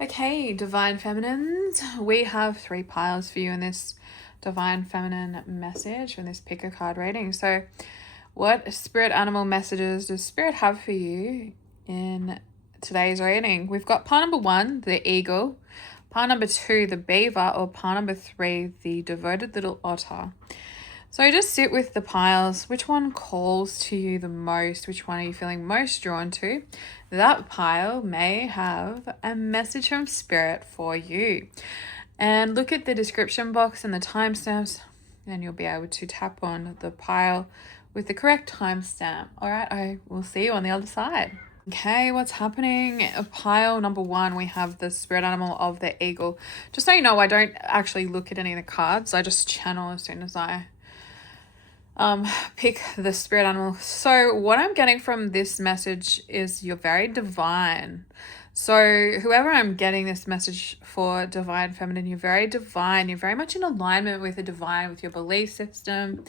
Okay, Divine Feminines, we have 3 piles for you in this Divine Feminine message in this pick a card reading. So what spirit animal messages does Spirit have for you in today's reading? We've got pile number 1, the eagle, pile number 2, the beaver, or pile number 3, the devoted little otter. So just sit with the piles. Which one calls to you the most? Which one are you feeling most drawn to? That pile may have a message from Spirit for you. And look at the description box and the timestamps, and you'll be able to tap on the pile with the correct timestamp. All right, I will see you on the other side. Okay, what's happening? Pile number 1, we have the spirit animal of the eagle. Just so you know, I don't actually look at any of the cards. I just channel as soon as I pick the spirit animal. So what I'm getting from this message is you're very divine. So whoever I'm getting this message for, Divine Feminine, you're very divine. You're very much in alignment with the divine, with your belief system,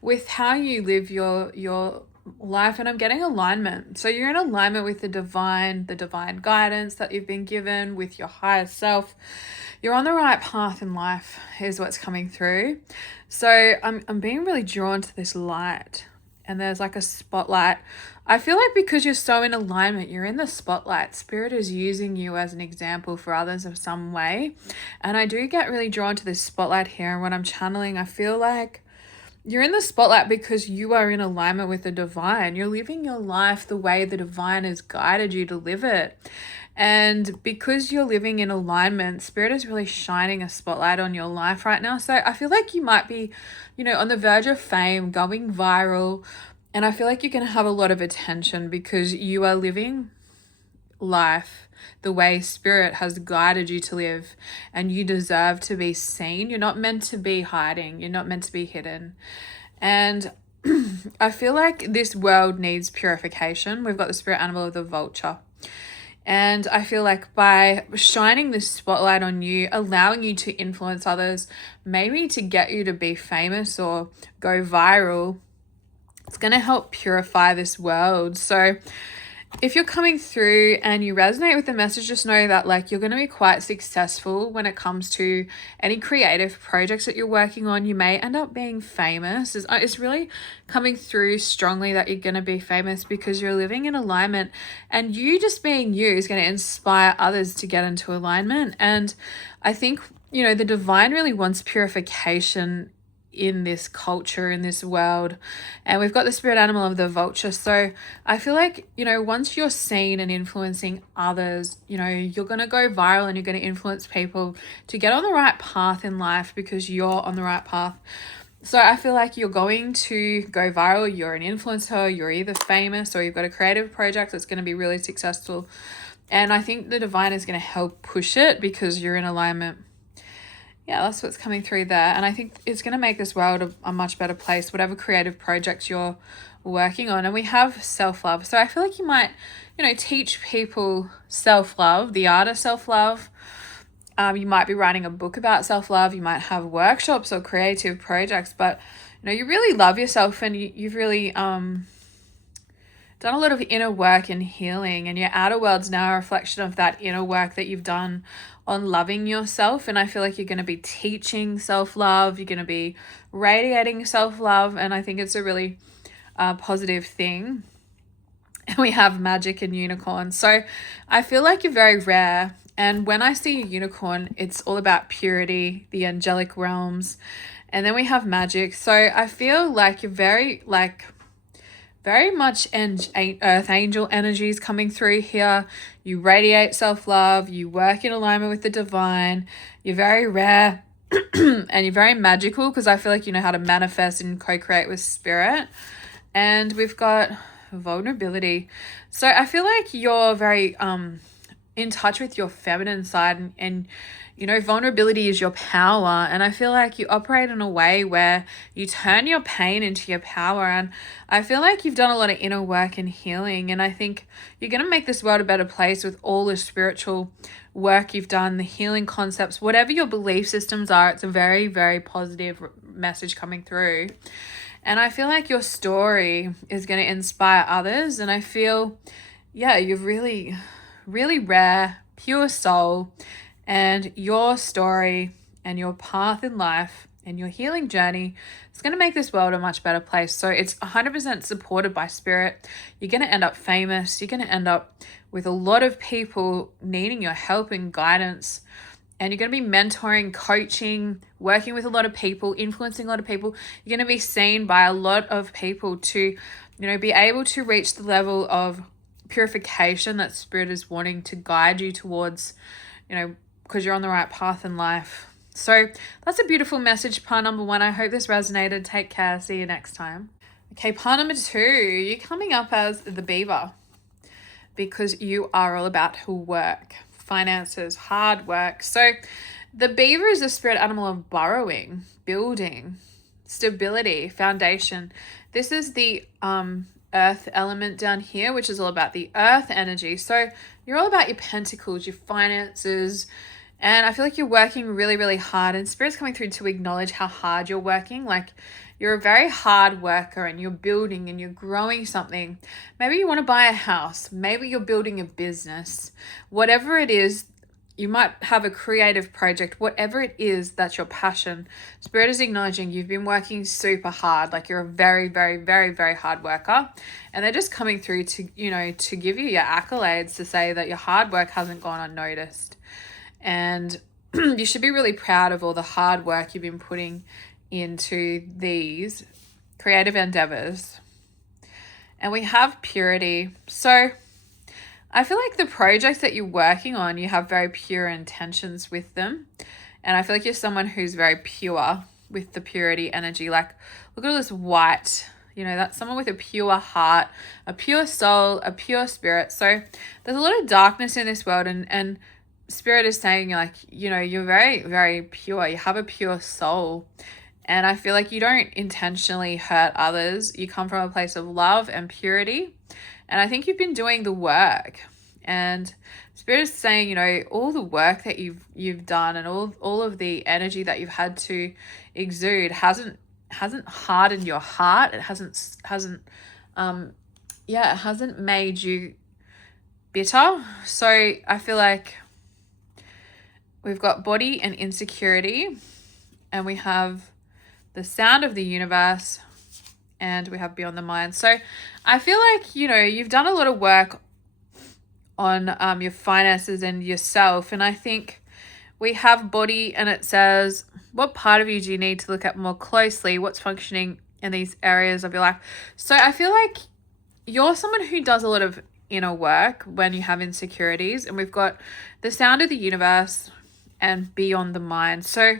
with how you live your life. And I'm getting alignment. So you're in alignment with the divine guidance that you've been given, with your higher self. You're on the right path in life is what's coming through. So I'm being really drawn to this light, and there's like a spotlight. I feel like because you're so in alignment, you're in the spotlight. Spirit is using you as an example for others of some way. And I do get really drawn to this spotlight here. And when I'm channeling, I feel like you're in the spotlight because you are in alignment with the divine. You're living your life the way the divine has guided you to live it. And because you're living in alignment, Spirit is really shining a spotlight on your life right now. So I feel like you might be, on the verge of fame, going viral. And I feel like you're going to have a lot of attention because you are living life the way Spirit has guided you to live, and you deserve to be seen. You're not meant to be hiding. You're not meant to be hidden. And I feel like this world needs purification. We've got the spirit animal of the vulture. And I feel like by shining this spotlight on you, allowing you to influence others, maybe to get you to be famous or go viral, it's going to help purify this world. So if you're coming through and you resonate with the message, just know that you're going to be quite successful when it comes to any creative projects that you're working on. You may end up being famous. It's really coming through strongly that you're going to be famous because you're living in alignment, and you just being you is going to inspire others to get into alignment. And I think, the divine really wants purification in this culture, in this world. And we've got the spirit animal of the vulture. So I feel like, once you're seen and influencing others, you're going to go viral and you're going to influence people to get on the right path in life because you're on the right path. So I feel like you're going to go viral. You're an influencer. You're either famous or you've got a creative project that's going to be really successful. And I think the divine is going to help push it because you're in alignment. Yeah, that's what's coming through there. And I think it's going to make this world a much better place, whatever creative projects you're working on. And we have self-love. So I feel like you might, teach people self-love, the art of self-love. You might be writing a book about self-love. You might have workshops or creative projects. But, you really love yourself, and you've really done a lot of inner work and healing. And your outer world's now a reflection of that inner work that you've done on loving yourself. And I feel like you're going to be teaching self-love. You're going to be radiating self-love. And I think it's a really positive thing. And we have magic and unicorn. So I feel like you're very rare. And when I see a unicorn, it's all about purity, the angelic realms. And then we have magic. So I feel like you're very much earth angel energies coming through here. You radiate self-love. You work in alignment with the divine. You're very rare and you're very magical because I feel like you know how to manifest and co-create with spirit. And we've got vulnerability. So I feel like you're very in touch with your feminine side, and vulnerability is your power. And I feel like you operate in a way where you turn your pain into your power. And I feel like you've done a lot of inner work and healing. And I think you're going to make this world a better place with all the spiritual work you've done, the healing concepts, whatever your belief systems are. It's a very, very positive message coming through. And I feel like your story is going to inspire others. And I feel, you're really, really rare, pure soul, and your story and your path in life and your healing journey is going to make this world a much better place. So it's 100% supported by spirit. You're going to end up famous. You're going to end up with a lot of people needing your help and guidance. And you're going to be mentoring, coaching, working with a lot of people, influencing a lot of people. You're going to be seen by a lot of people to, be able to reach the level of purification that spirit is wanting to guide you towards, because you're on the right path in life. So that's a beautiful message, part number 1. I hope this resonated. Take care. See you next time. Okay, part number 2, you're coming up as the beaver because you are all about work, finances, hard work. So the beaver is the spirit animal of burrowing, building, stability, foundation. This is the earth element down here, which is all about the earth energy. So you're all about your pentacles, your finances, and I feel like you're working really, really hard, and spirit's coming through to acknowledge how hard you're working. Like, you're a very hard worker and you're building and you're growing something. Maybe you want to buy a house. Maybe you're building a business. Whatever it is, you might have a creative project. Whatever it is, that's your passion. Spirit is acknowledging you've been working super hard. Like, you're a very, very, very, very hard worker. And they're just coming through to, to give you your accolades, to say that your hard work hasn't gone unnoticed. And you should be really proud of all the hard work you've been putting into these creative endeavors. And we have purity. So I feel like the projects that you're working on, you have very pure intentions with them. And I feel like you're someone who's very pure with the purity energy. Like, look at all this white, that's someone with a pure heart, a pure soul, a pure spirit. So there's a lot of darkness in this world, and spirit is saying, like, you're very, very pure. You have a pure soul. And I feel like you don't intentionally hurt others. You come from a place of love and purity. And I think you've been doing the work. And spirit is saying, all the work that you've done and all of the energy that you've had to exude hasn't hardened your heart. It hasn't made you bitter. So I feel like we've got body and insecurity, and we have the sound of the universe, and we have beyond the mind. So I feel like, you've done a lot of work on your finances and yourself. And I think we have body, and it says, what part of you do you need to look at more closely? What's functioning in these areas of your life? So I feel like you're someone who does a lot of inner work when you have insecurities. And we've got the sound of the universe and beyond the mind. So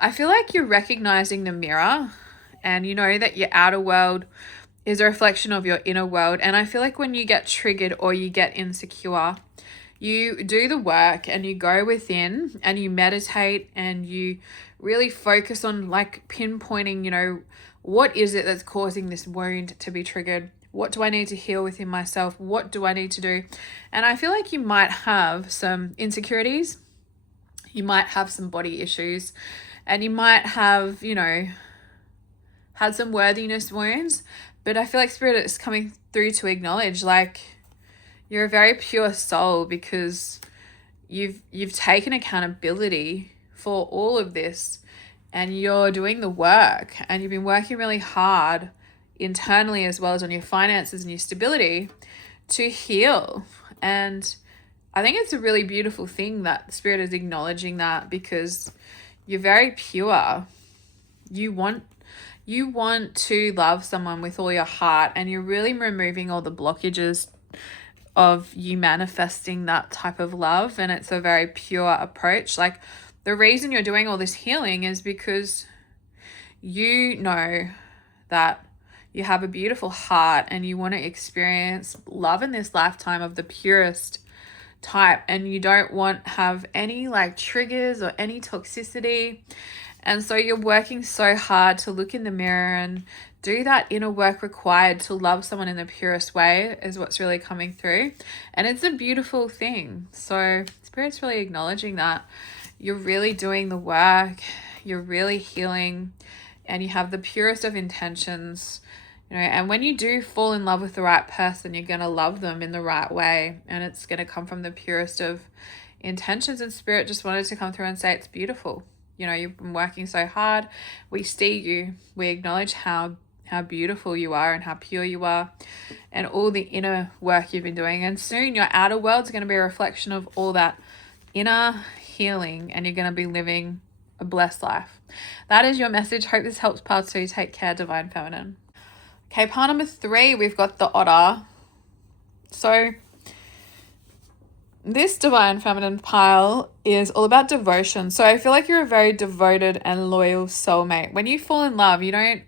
I feel like you're recognizing the mirror, and you know that your outer world is a reflection of your inner world. And I feel like when you get triggered or you get insecure, you do the work and you go within and you meditate and you really focus on, like, pinpointing, what is it that's causing this wound to be triggered? What do I need to heal within myself? What do I need to do? And I feel like you might have some insecurities. You might have some body issues, and you might have, had some worthiness wounds. But I feel like spirit is coming through to acknowledge, like, you're a very pure soul because you've taken accountability for all of this, and you're doing the work, and you've been working really hard internally as well as on your finances and your stability to heal. And I think it's a really beautiful thing that spirit is acknowledging that, because you're very pure. You want to love someone with all your heart, and you're really removing all the blockages of you manifesting that type of love. And it's a very pure approach. Like, the reason you're doing all this healing is because you know that you have a beautiful heart and you want to experience love in this lifetime of the purest type, and you don't want to have any, like, triggers or any toxicity. And so you're working so hard to look in the mirror and do that inner work required to love someone in the purest way, is what's really coming through. And it's a beautiful thing. So spirit's really acknowledging that you're really doing the work, you're really healing, and you have the purest of intentions. And when you do fall in love with the right person, you're going to love them in the right way, and it's going to come from the purest of intentions, and spirit just wanted to come through and say it's beautiful. You know, you've been working so hard. We see you. We acknowledge how beautiful you are and how pure you are and all the inner work you've been doing. And soon your outer world's going to be a reflection of all that inner healing, and you're going to be living a blessed life. That is your message. Hope this helps part 2. Take care, Divine Feminine. Okay, part number 3, we've got the Otter. So this Divine Feminine pile is all about devotion. So I feel like you're a very devoted and loyal soulmate. When you fall in love, you don't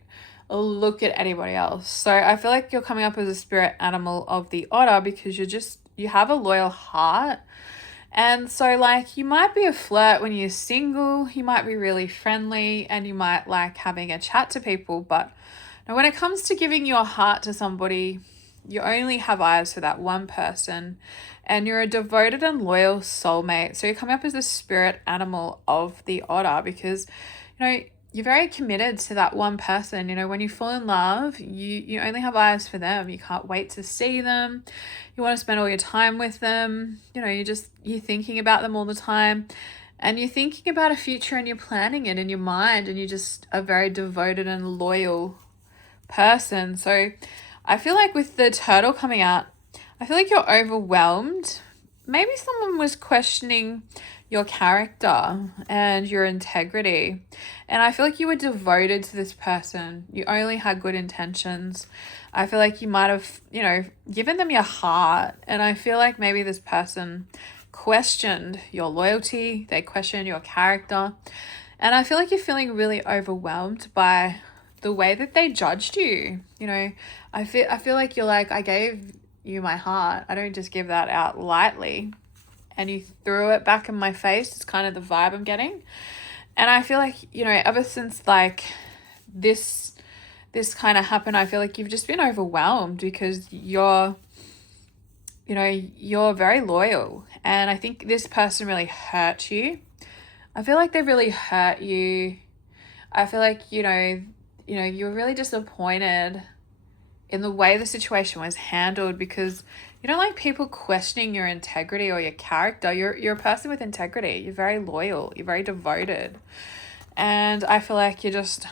look at anybody else. So I feel like you're coming up as a spirit animal of the Otter because you have a loyal heart. And so like you might be a flirt when you're single, you might be really friendly, and you might like having a chat to people, but when it comes to giving your heart to somebody, you only have eyes for that one person, and you're a devoted and loyal soulmate. So you come up as the spirit animal of the Otter because, you're very committed to that one person. When you fall in love, you only have eyes for them. You can't wait to see them. You want to spend all your time with them. You're thinking about them all the time. And you're thinking about a future and you're planning it in your mind, and you're just a very devoted and loyal person. So I feel like with the Turtle coming out, I feel like you're overwhelmed. Maybe someone was questioning your character and your integrity. And I feel like you were devoted to this person. You only had good intentions. I feel like you might have, given them your heart. And I feel like maybe this person questioned your loyalty. They questioned your character. And I feel like you're feeling really overwhelmed by the way that they judged you. I feel like you're like, I gave you my heart. I don't just give that out lightly. And you threw it back in my face. It's kind of the vibe I'm getting. And I feel like, ever since like this kind of happened, I feel like you've just been overwhelmed because you're very loyal. And I think this person really hurt you. I feel like they really hurt you. I feel like, you're really disappointed in the way the situation was handled because you don't like people questioning your integrity or your character. You're a person with integrity. You're very loyal. You're very devoted. And I feel like you're just,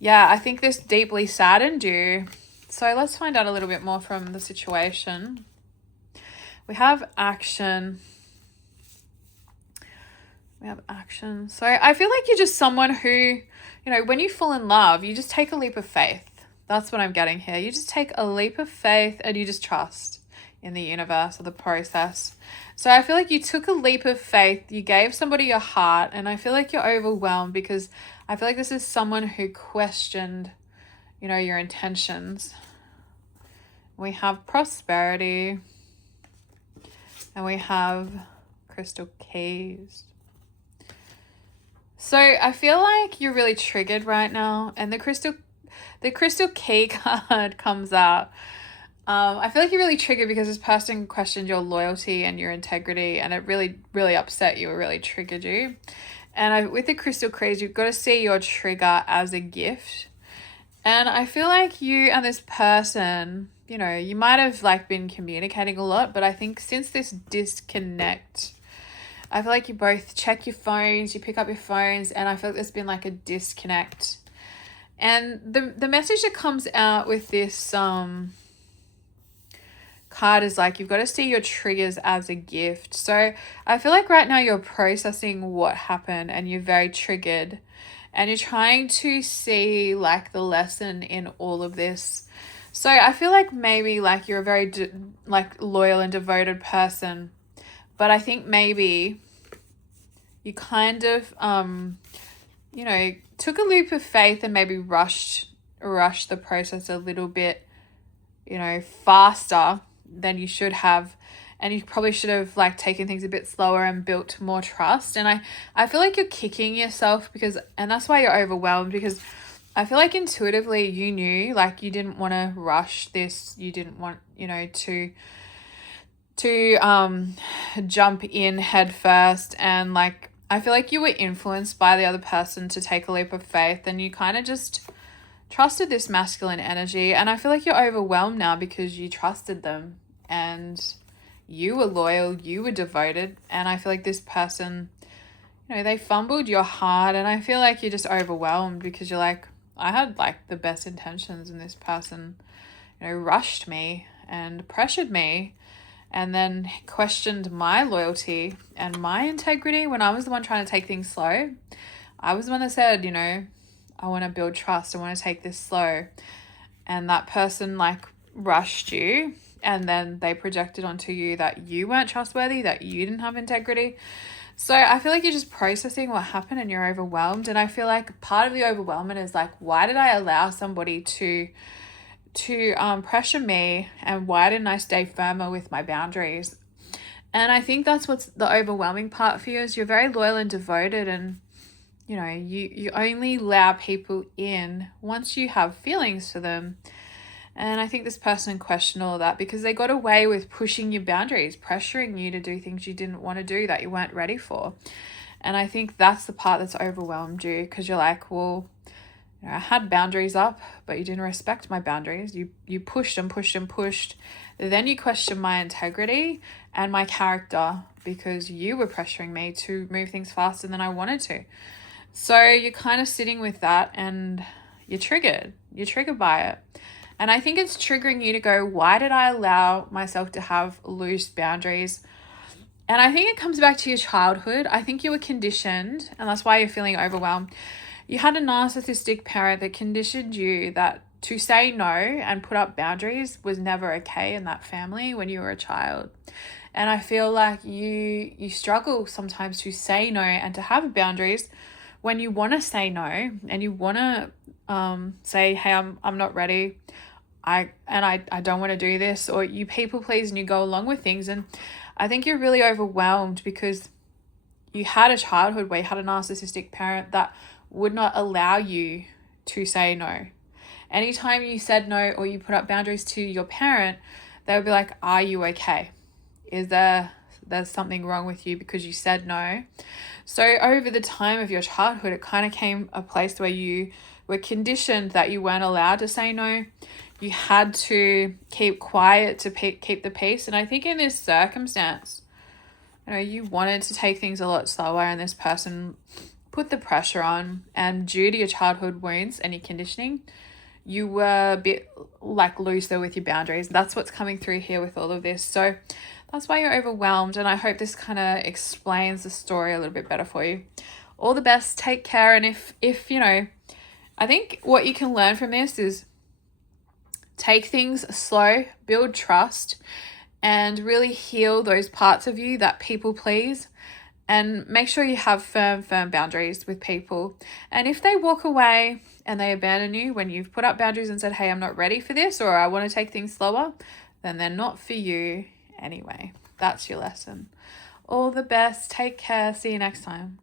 I think this deeply saddened you. So let's find out a little bit more from the situation. We have action. So I feel like you're just someone who, when you fall in love, you just take a leap of faith. That's what I'm getting here. You just take a leap of faith and you just trust in the universe or the process. So I feel like you took a leap of faith. You gave somebody your heart, and I feel like you're overwhelmed because I feel like this is someone who questioned, your intentions. We have prosperity and we have crystal keys. So I feel like you're really triggered right now, and the crystal key card comes out. I feel like you're really triggered because this person questioned your loyalty and your integrity, and it really, really upset you. It really triggered you. And with the crystal keys, you've got to see your trigger as a gift. And I feel like you and this person, you might have like been communicating a lot, but I think since this disconnect, I feel like you both check your phones, you pick up your phones, and I feel like there's been like a disconnect. And the message that comes out with this card is like, you've got to see your triggers as a gift. So I feel like right now you're processing what happened and you're very triggered, and you're trying to see like the lesson in all of this. So I feel like maybe like you're a very loyal and devoted person, but I think maybe you kind of took a leap of faith and maybe rushed the process a little bit, faster than you should have. And you probably should have like taken things a bit slower and built more trust. And I feel like you're kicking yourself and that's why you're overwhelmed, because I feel like intuitively you knew like you didn't want to rush this. You didn't want, to jump in head first, and like I feel like you were influenced by the other person to take a leap of faith, and you kind of just trusted this masculine energy. And I feel like you're overwhelmed now because you trusted them and You were loyal, you were devoted, and I feel like this person, they fumbled your heart, and I feel like you're just overwhelmed because you're like, I had like the best intentions, and this person, rushed me and pressured me and then questioned my loyalty and my integrity when I was the one trying to take things slow. I was the one that said, I want to build trust. I want to take this slow. And that person like rushed you, and then they projected onto you that you weren't trustworthy, that you didn't have integrity. So I feel like you're just processing what happened and you're overwhelmed. And I feel like part of the overwhelmment is like, why did I allow somebody to pressure me, and why didn't I stay firmer with my boundaries? And I think that's what's the overwhelming part for you, is you're very loyal and devoted, and you only allow people in once you have feelings for them. And I think this person questioned all that because they got away with pushing your boundaries, pressuring you to do things you didn't want to do, that you weren't ready for. And I think that's the part that's overwhelmed you, because you're like, well, I had boundaries up, but you didn't respect my boundaries. You pushed and pushed and pushed. Then you questioned my integrity and my character because you were pressuring me to move things faster than I wanted to. So you're kind of sitting with that, and you're triggered. You're triggered by it. And I think it's triggering you to go, why did I allow myself to have loose boundaries? And I think it comes back to your childhood. I think you were conditioned, and that's why you're feeling overwhelmed. You had a narcissistic parent that conditioned you that to say no and put up boundaries was never okay in that family when you were a child. And I feel like you struggle sometimes to say no and to have boundaries when you want to say no and you want to say, hey, I'm not ready. I don't want to do this, or you people please and you go along with things. And I think you're really overwhelmed because you had a childhood where you had a narcissistic parent that would not allow you to say no. Anytime you said no or you put up boundaries to your parent, they would be like, are you okay? Is there's something wrong with you because you said no? So over the time of your childhood, it kind of came a place where you were conditioned that you weren't allowed to say no. You had to keep quiet to keep the peace. And I think in this circumstance, you wanted to take things a lot slower, and this person put the pressure on, and due to your childhood wounds and your conditioning, you were a bit like looser with your boundaries. That's what's coming through here with all of this. So that's why you're overwhelmed, and I hope this kind of explains the story a little bit better for you. All the best, take care. And if I think what you can learn from this is take things slow, build trust, and really heal those parts of you that people please. And make sure you have firm boundaries with people. And if they walk away and they abandon you when you've put up boundaries and said, hey, I'm not ready for this, or I want to take things slower, then they're not for you anyway. That's your lesson. All the best. Take care. See you next time.